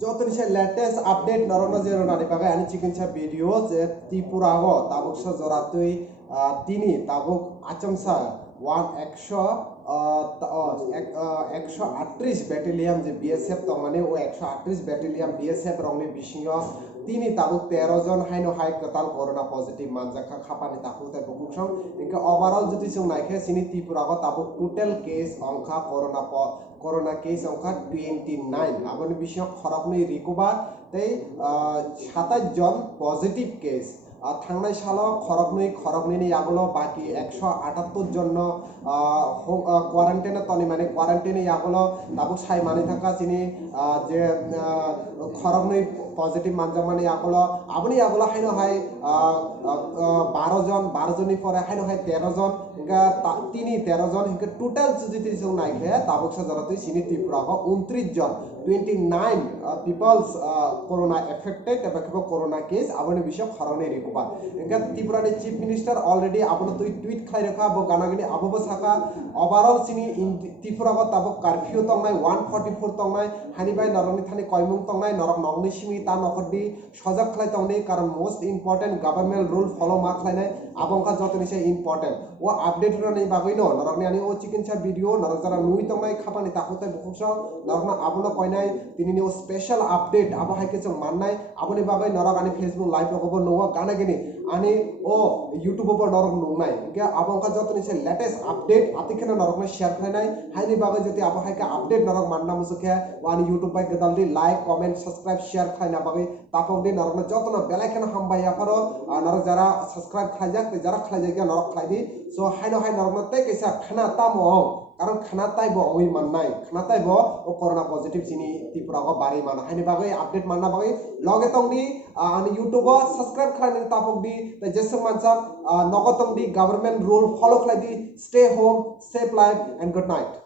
Jotonisha latest update Narona Zero Nanipaga and chicken chap videos at Tipurago, Tabuksa Zoratui, Tini, Tabuk Achamsa, one extra. একশো 38 battalion যে BSF তো মানে ও 138 battalion BSF রংনি বিশিঙ্গ তিনি তাবুক 13 জন হাইনো হাই কতাল করোনা পজিটিভ মানজাখা খাপানি তাকুতে বুকুসং ইনকা ওভারঅল যদি जों নাইখে সিনি ত্রিপুরাগো তাবুক টোটাল কেস অংখা করোনা কেস অংখা 29 আবনি বিষয় খরকনি রিকভার তাই 27 জন পজিটিভ কেস थांनाय सालाव खरगनैनि आगोलाव बाकी 178 जन क्वारंटाइन तनि माने क्वारंटाइन आगोलाव दाबो सायमानि थाखा सिनि जे खरगनै पजिटिव मानजामानि आगोलाव आबनि आगोलाव हायनो हाय 12 जननि परे हायनो हाय 13 जन इनका तिनि 13 जन इनका टोटल जुदि जों नायखे दाबुकसा जरातै सिनि त्रिपुराखौ 29 जन 29 people's corona affected एबा corona case आबनि विषय खरगनै रिकभार इनका त्रिपुरानि चीफ मिनिस्टर अलरेडी आबनो तो ट्वीट खाइ रखा बो गानागिनि आबो साका ओवरऑल सिनि त्रिपुराखौ ताबो कर्फ्यू तंनाय 144 तंनाय हानि बाय नरनि थानि कयमुं तंनाय नरक नंनि सिमि ता नखरदि सजाग खलाय तंनि कारण most important government rule follow मा खलायनाय आबंका जतनिसे इम्पोर्टेंट ओ अपडेट रनि बागैनो नरकनि आनि ओ चिकित्सा भिडियो नरक जरा नुइ तंनाय खापानि ताखुतै बुखुस नरकना आबनो कयनाय तिनिनि ओ स्पेशल अपडेट आबो हायके जों माननाय आबनि बागै नरक आनि फेसबुक लाइव लगबो नवा गानागिनि आनि ओ यूट्यूब पर नरक नुनाय इनके आबंका जतनिसे लेटेस्ट अपडेट आतिखेना नरकना शेयर खलायनाय हायनि बागै जति आबो हायके अपडेट नरक मानना मुसुखे वानि यूट्यूब पर गदालदि लाइक कमेंट सब्सक्राइब शेयर खलायना बागै तापंदि नरकना जतना बेलाइकन हामबाय याफारो नरक जरा सब्सक्राइब खलायजाक जरा खलायजाक नरक खलायदि सो हायनो हाय नरकना तै कैसा खाना तामो कारण खाना ताइबो ओइ माननाय खाना ताइबो ओ कोरोना पॉजिटिव सिनि त्रिपुरागो बारि माना हायनि बागै अपडेट मानना बागै लगे तंगदि आनि यूट्यूब सब्सक्राइब खलायनि तापंदि तै जेसो मानसा नगतंगदि गवर्नमेंट रूल फॉलो खलायदि stay home safe life and good night